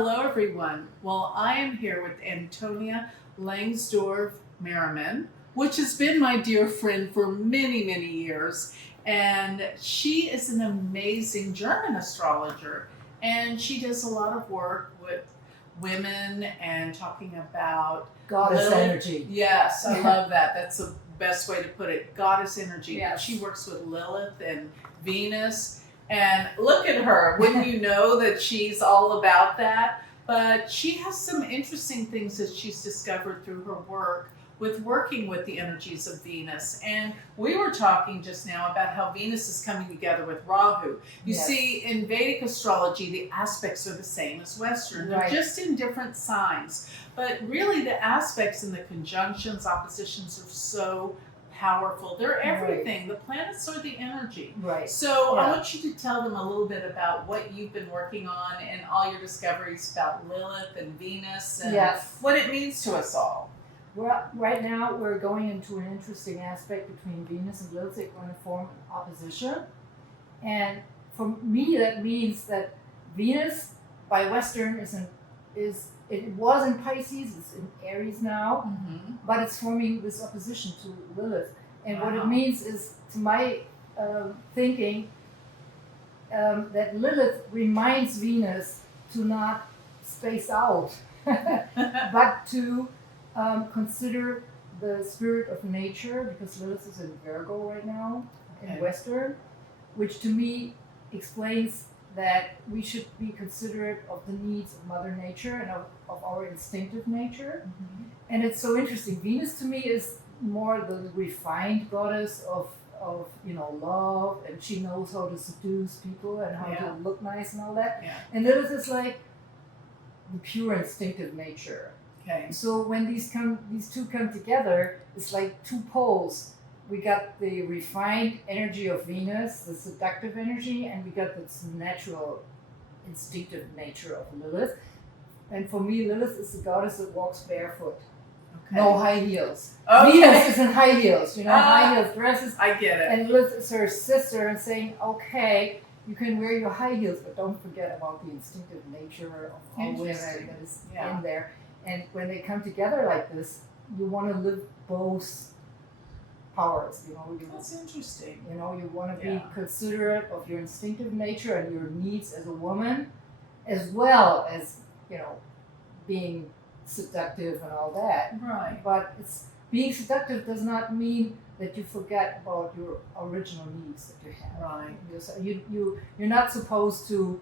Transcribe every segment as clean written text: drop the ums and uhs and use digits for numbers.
Hello, everyone. Well, I am here with Antonia Langsdorf Merriman, which has been my dear friend for many, many years. And she is an amazing German astrologer. And she does a lot of work with women and talking about goddess Lilith. energy. Yes, I love that. That's the best way to put it. Goddess energy. Yes. She works with Lilith and Venus. And look at her. Wouldn't you know that she's all about that? But she has some interesting things that she's discovered through her work with working with the energies of Venus. And we were talking just now about how Venus is coming together with Rahu. You Yes. see, in Vedic astrology, the aspects are the same as Western. They're Right. just in different signs. But really, the aspects and the conjunctions, oppositions are so powerful. They're everything. The planets are the energy. Right. So I Yeah. want you to tell them a little bit about what you've been working on and all your discoveries about Lilith and Venus and Yes. what it means to us all. Well, right now we're going into an interesting aspect between Venus and Lilith. They're going to form an opposition. And for me, that means that Venus by Western it was in Pisces, it's in Aries now, Mm-hmm. but it's forming this opposition to Lilith. And what Wow. it means is, to my thinking, that Lilith reminds Venus to not space out, but to consider the spirit of nature, because Lilith is in Virgo right now, in Okay. Western, which to me explains that we should be considerate of the needs of Mother Nature and of our instinctive nature. Mm-hmm. And it's so interesting. Venus to me is more the refined goddess of love, and she knows how to seduce people and how Yeah. to look nice and all that. Yeah. And Lilith is like the pure instinctive nature. Okay. So when these two come together, it's like two poles. We got the refined energy of Venus, the seductive energy, and we got this natural, instinctive nature of Lilith. And for me, Lilith is the goddess that walks barefoot, Okay. no high heels. Okay. Venus is in high heels, high heels dresses. I get it. And Lilith is her sister and saying, okay, you can wear your high heels, but don't forget about the instinctive nature of all women Interesting. that is Yeah. in there. And when they come together like this, you want to live both powers, That's interesting. you want to be Yeah. considerate of your instinctive nature and your needs as a woman, as well as, being seductive and all that. Right. But being seductive does not mean that you forget about your original needs that you have. Right. You're not supposed to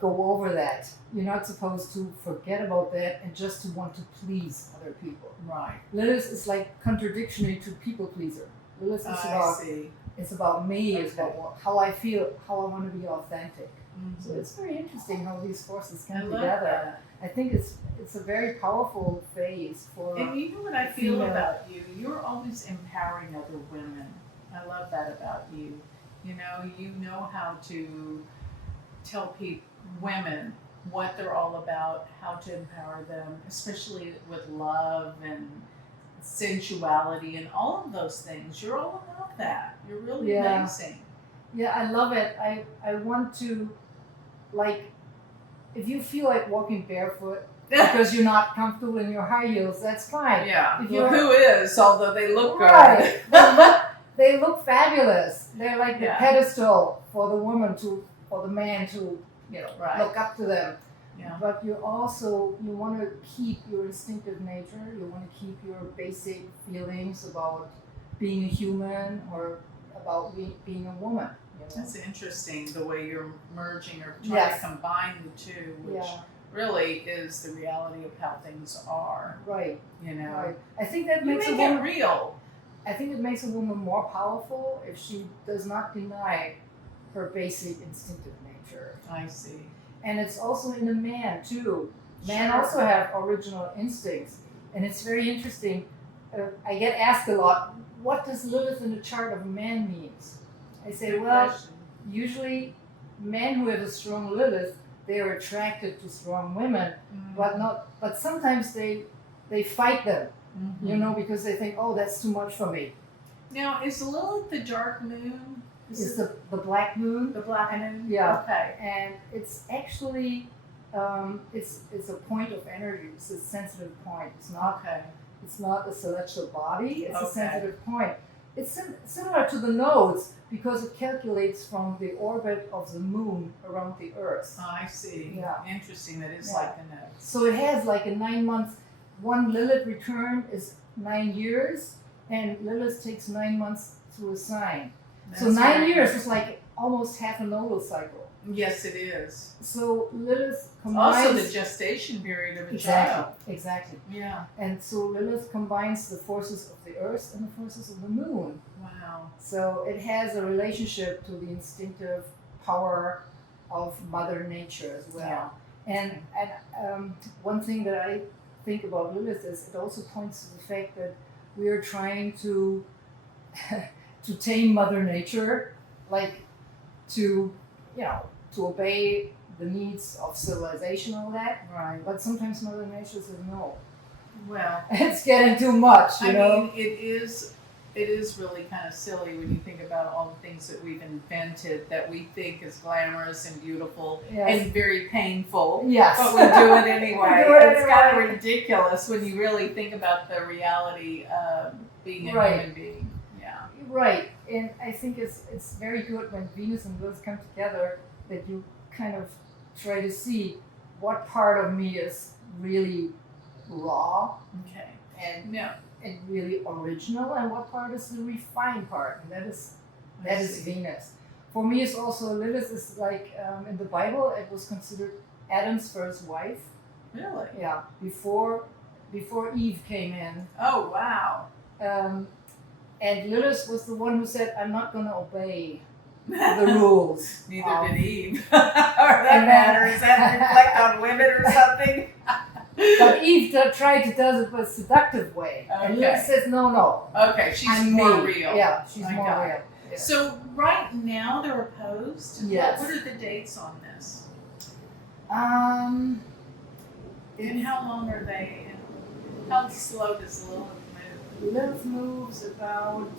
go over that. You're not supposed to forget about that and just to want to please other people. Right. Lilith is like contradictory to people pleaser. Lilith is I see. it's about me. It's Okay. about how I feel, how I want to be authentic. Mhm. So it's very interesting how these forces I come love together. that. I think it's a very powerful phase for. And you know what I feel female. about you? You're always empowering other women. I love that about you. You know how to tell women what they're all about, how to empower them, especially with love and sensuality and all of those things. You're all about that. You're really Yeah. amazing. Yeah, I love it. I want to, if you feel like walking barefoot because you're not comfortable in your high heels, that's fine. Yeah. If Well, you're- who is? Although they look good. Right. They look fabulous. They're like the Yeah. pedestal for the woman for the man to, Right. look up to them. Yeah. But you want to keep your instinctive nature. You want to keep your basic feelings about being a human or about being a woman. That's interesting, the way you're merging or trying Yes. to combine the two, which Yeah. really is the reality of how things are. Right. Right. I think that You makes a make it woman. real. I think it makes a woman more powerful if she does not deny her basic instinctive nature. I see. And it's also in a man too. Men Sure. also have original instincts, and it's very interesting. I get asked a lot, what does Lilith in the chart of a man means? I say, Good well, question. usually men who have a strong Lilith, they are attracted to strong women, but sometimes they fight them, Mhm. because they think, oh, that's too much for me. Now, is Lilith the dark moon? It's the black moon. the black moon? Yeah. Okay. And it's actually it's a point of energy. It's a sensitive point. Okay. It's not a celestial body. It's a Okay. sensitive point. It's similar to the nodes because it calculates from the orbit of the moon around the Earth. Oh, I see. Yeah. Interesting. That is Yeah. like the note. So it has like a 9 month. One Lilith return is 9 years, and Lilith takes 9 months to assign. So That's 9 very years good. is like almost half a nodal cycle. Yes, it is. So Lilith combines Also, the gestation period of a child. exactly. Yeah. And so Lilith combines the forces of the Earth and the forces of the Moon. Wow. So it has a relationship to the instinctive power of Mother Nature as well. And one thing that I think about Lilith is it also points to the fact that we are trying to to tame Mother Nature, like to obey the needs of civilization and all that. Right. But sometimes Mother Nature says no. Well, It's getting too much, you I know. mean, it is really kind of silly when you think about all the things that we've invented that we think is glamorous and beautiful Yes. and very painful. Yes. But we do it anyway. We do it It's kind of anyway. ridiculous when you really think about the reality of being a Right. human being. Yeah. Right, and I think it's very good when Venus and Lilith come together that you kind of try to see what part of me is really raw Okay. and No. really original, and what part is the refined part, and that is I see. Venus. For me, it's also Lilith is like in the Bible, it was considered Adam's first wife. Really? Yeah, before Eve came in. Oh, wow. And Lilith was the one who said, "I'm not going to obey the rules." Neither did Eve. or and that then- matter. Does that reflect on women or something? But Eve tried to do it with a seductive way. And Okay. Lilith says, no. Okay, she's I'm more me. real. Yeah, she's I more got real. it. Yeah. So right now they're opposed? Yes. What are the dates on this? Um, And how long are they? And how slow does Lilith move? Lilith moves about.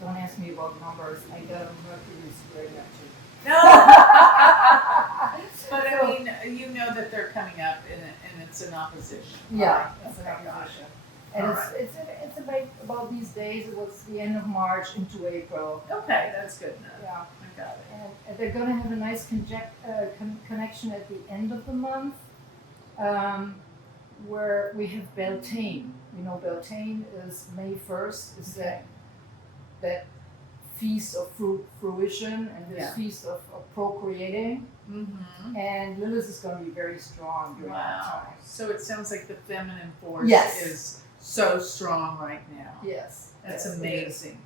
Don't ask me about numbers. I got a Mercury square actually. No! But I mean, you know that they're coming up and it's an opposition. Yeah, Alright, it's an okay, got opposition. it. And Alright. it's about these days. It was the end of March into April. Okay, that's good enough. Yeah. I got it. And they're going to have a nice connection at the end of the month, where we have Beltane. You know, Beltane is May 1st. Is Okay. that feast of fruition and this Yeah. feast of procreating. Mm-hmm. And Lilith is going to be very strong during that Wow. time. So it sounds like the feminine force Yes. is so strong right now. Yes. That's yes, it is. amazing.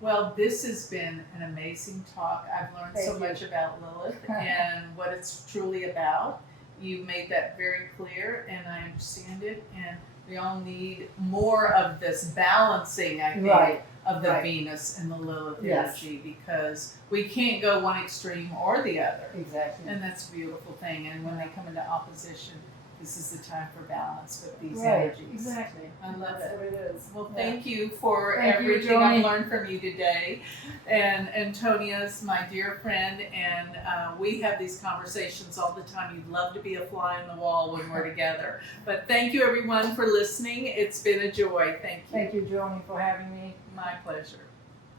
Well, this has been an amazing talk. I've learned so Thank you. much about Lilith and what it's truly about. You made that very clear, and I understand it. And we all need more of this balancing, I think, Right. of the right. Venus and the Lilith Yes. energy, because we can't go one extreme or the other. Exactly. And that's a beautiful thing. And when they come into opposition, this is the time for balance with these Right. energies. Exactly. I love That's it. what it is. Well, Yeah. thank you for Thank you, everything I've Joni. learned from you today. And Antonia's my dear friend, and we have these conversations all the time. You'd love to be a fly on the wall when we're together. But thank you, everyone, for listening. It's been a joy. Thank you. Thank you, Joni, for having me. My pleasure.